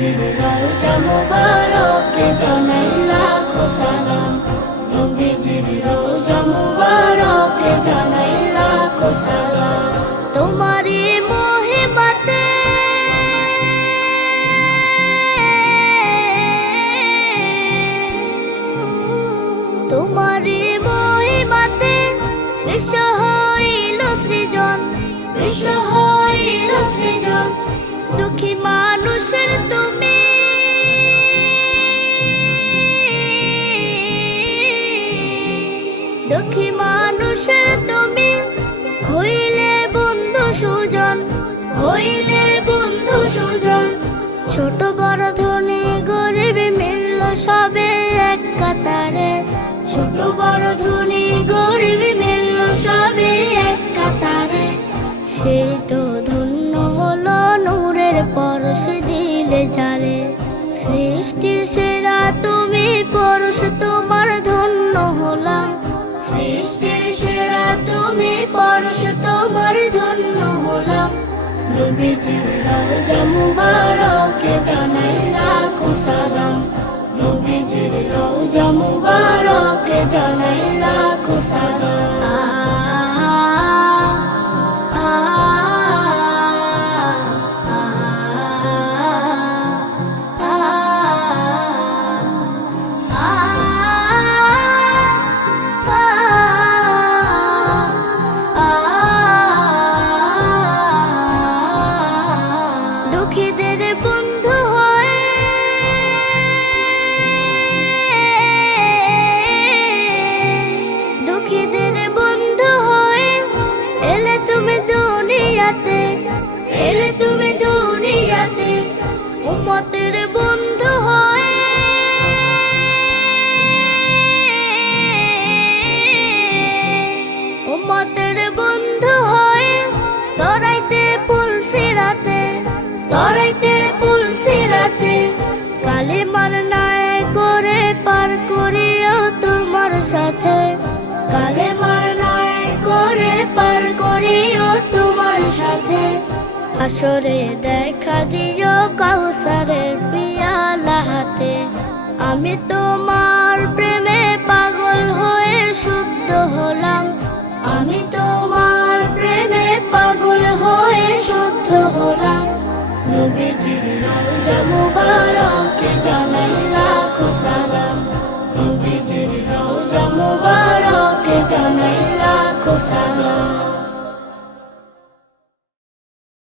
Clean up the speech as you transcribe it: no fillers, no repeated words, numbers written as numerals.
নবীজির রওজা মুবারকে জানাই লাখো সালাম, নবীজির রওজা মুবারকে জানাই লাখো সালাম। তোমারি মহিমাতে তোমারি মহিমাতে বিশ্ব হইল সৃজন, বিশ্ব হইল সৃজন, দুঃখী মানুষের তুমি দুঃখী মানুষের তুমি হইলে বন্ধু সুজন, হইলে বন্ধু সুজন। ছোট বড় ধনী গরিব মিলল সবে এক কাতারে, ছোট বড় ধনী গরিব মিলল সবে এক কাতারে। সেই তো ধন্য হলো নূরের পরশ দিলে যারে, সৃষ্টির সেরা তুমি পরশ তোমার ধন্য হলাম, সৃষ্টির সেরা তুমি পরশ তোমার ধন্য হলাম। নবীজির রওজা মুবারকে জানাই লাখো সালাম, নবীজির রওজা মুবারকে জানাই লাখো সালাম। দুঃখীদের বন্ধু হয়ে দুঃখীদের বন্ধু হয়ে এলে তুমি দুনিয়াতে, এলে তুমি দুনিয়াতে। উম্মতের বন্ধু হয়ে উম্মতের বন্ধু হয়ে তরাইতে পুলসিরাতে, তরাইতে পুলসিরাতে। কালিমার নায় করে পার করিও তোমার সাথে, কালেমার নয় করে পার করিও তোমার সাথে। আসরে দেখা দিও কাউসারের পিয়ালা হাতে, আমি তোমার প্রেমে পাগল হয়ে শুদ্ধ হলাম, আমি তোমার প্রেমে পাগল হয়ে শুদ্ধ হলাম। নবীজির রওজা মুবারকে জানাই লাখো সালাম, নবী